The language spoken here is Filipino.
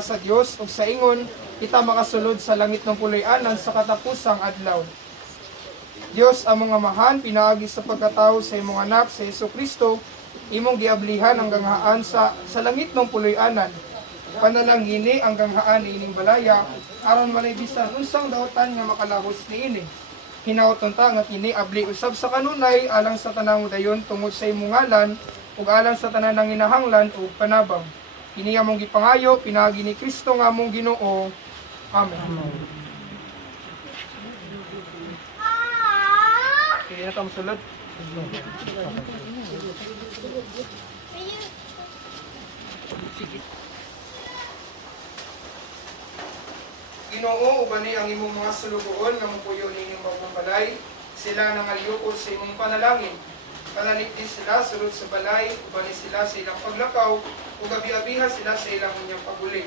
sa Dios ug sa ingon kita makasulod sa langit ng puloy-anan sa katapusang adlaw. Dios among amahan, pinaagi sa pagkatao sa imong anak sa Hesukristo, imong giablihan ang ganghaan sa langit ng puloy-anan. Panalangini ang ganghaan ining balaya aron malay bisan unsang daotan nga makalahos niini. Hinaoton ta nga kini abli usab sa kanunay alang sa tanang dayon tungod sa imong ngalan ug alang sa tanan ng hinahanglan ug panabang. Kini among gipangayo pinaagi ni Kristo nga among Ginoo. Amen. Kaya na sulod. Ginoo, ubani ang imong mga sulugoon nga mupuyo ninyong bagong balay, sila nang aliyukod sa imong panalangin. Kanalig din sila sulod sa balay, ubani sila sa ilang paglakaw, ug abi-abiha sila sa ilang inyong paguling.